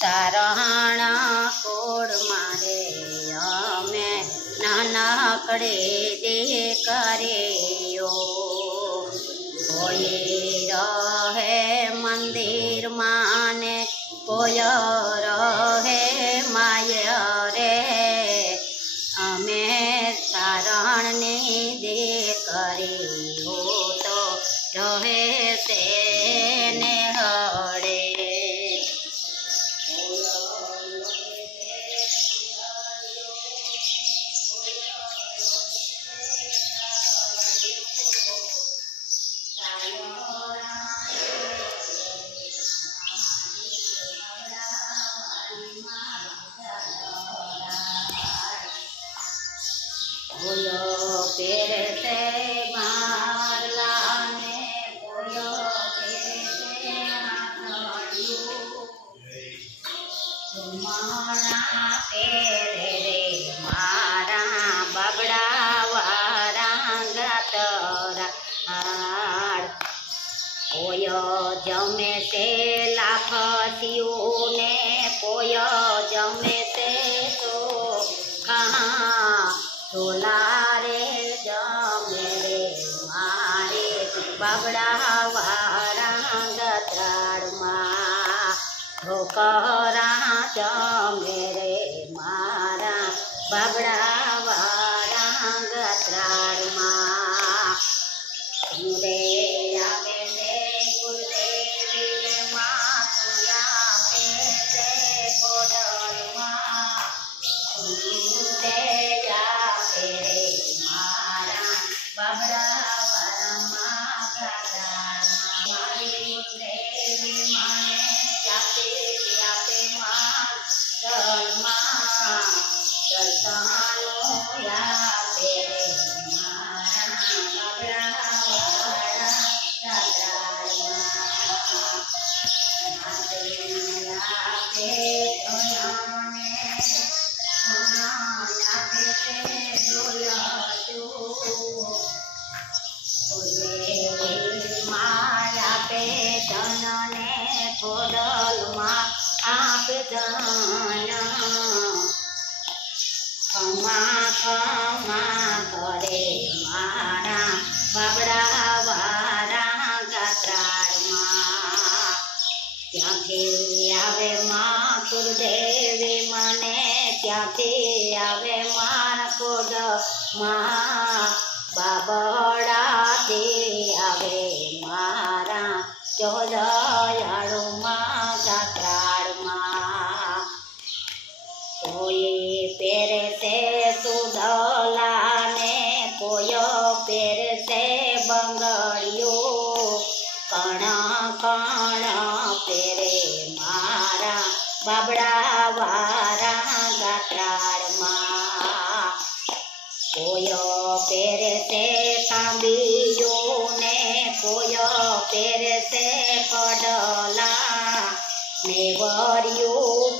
તારણા code મારે અમે નાનકડે દે કર્યો કોઈ રહે મંદિરમાં ને કોઈ રહે માય રે અમે તારણની દે કર્યો તો રહે તે ને હળે બોલો પેરતે મારલાને બોલો પેરતે આઠડિયું મારા પેરે રે મારા બાબડા વારા ગાતરા હાડ કોઈ જમે તે લાફતિયું ને કોઈ જમે તે તો કહા તોલારે જમે રે મારે બાબડા વારા ગતરાડમાં ઠોકરા જમે રે મારા બાબડા વારા ગતરાડમાં રે આવે તે કુલદેવી માં આપે તે કોડલમાં તે બાબડા વારામાં ગાડામાં મારી દેવી માને જાતે આપે માં દળમાં દર્શનો આપે મારા બાબડા વારા ગાડામાં આપે તોયાને આપે તે માયા પે ધનને ખોડલમાં આપે ધન ખમા ખમા કરે મારા બાબડા વારા ગાત્રાળમાં ત્યાંથી આવે માં કુળદેવી મને ત્યાંથી આવે મારા કોડમાં બાબડાથી આવે મારા ચોદયાળુમાં ગાત્રાળમાં કોઈ પહેરે તે સુધલાને કોઈ પહેરે તે બંગડીઓ કણ કણ પહેરે મારા બાબડા વારા ગાત્રાળમાં કોયો પહેરે તે તાંબીયું ને કોયો પહેરે તે કડલા ને વરિયું